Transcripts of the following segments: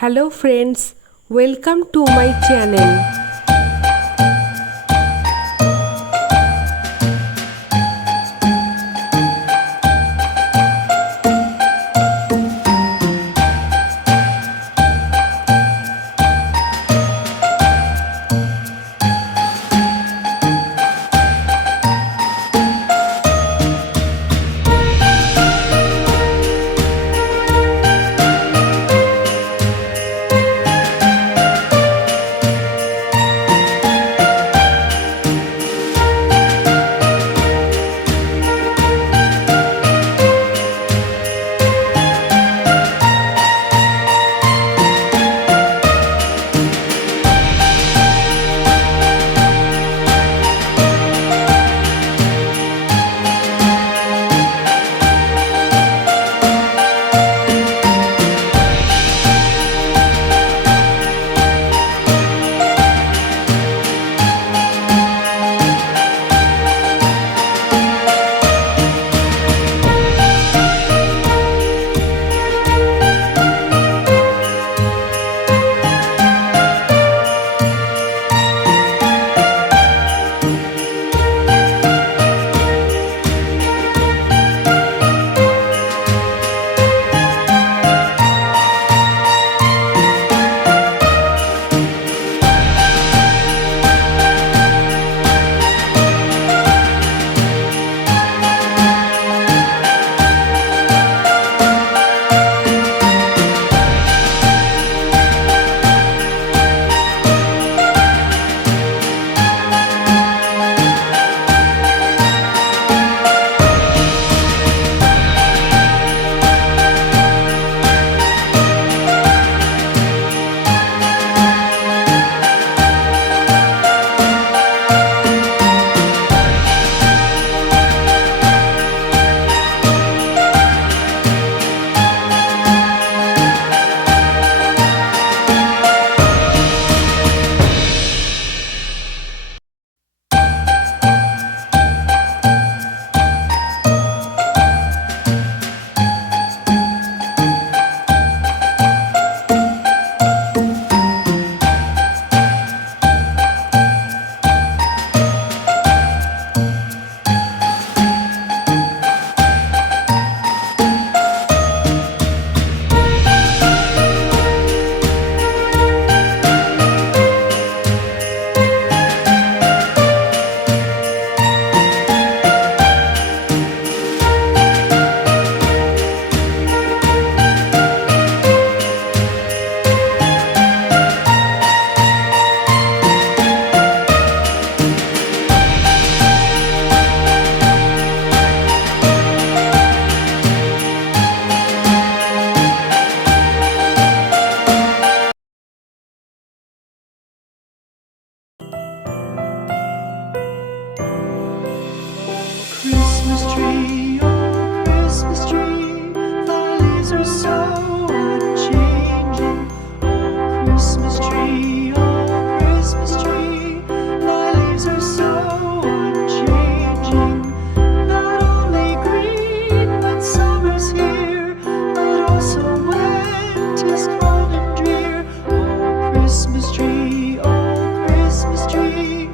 Hello friends, welcome to my channel. Christmas tree, oh Christmas tree, thy leaves are so unchanging. Oh Christmas tree, thy leaves are so unchanging. Not only green when summer's here, but also when 'tis cold and drear. Oh Christmas tree,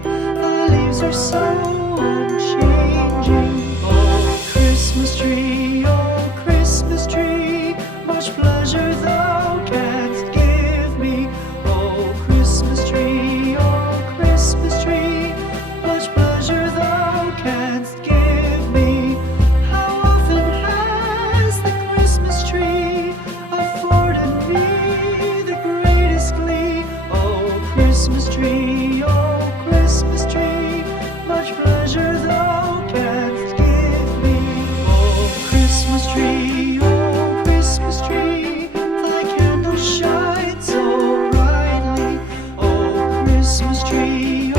thy leaves are so unchanging. Oh Christmas tree, much pleasure thou canst give me. Oh Christmas tree, much pleasure thou canst give me. How often has the Christmas tree afforded me the greatest glee? Oh Christmas tree, much pleasure thou canst give me. Oh Christmas tree, thy candle shines so brightly. Oh Christmas tree,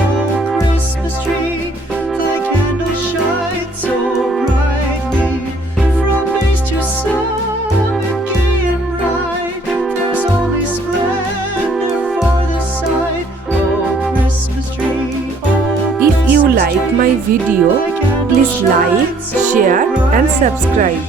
thy candle shines so brightly. From base to summit, gay and bright, there's only splendor for the sight. Oh Christmas tree, If you like my video, please like, share and subscribe.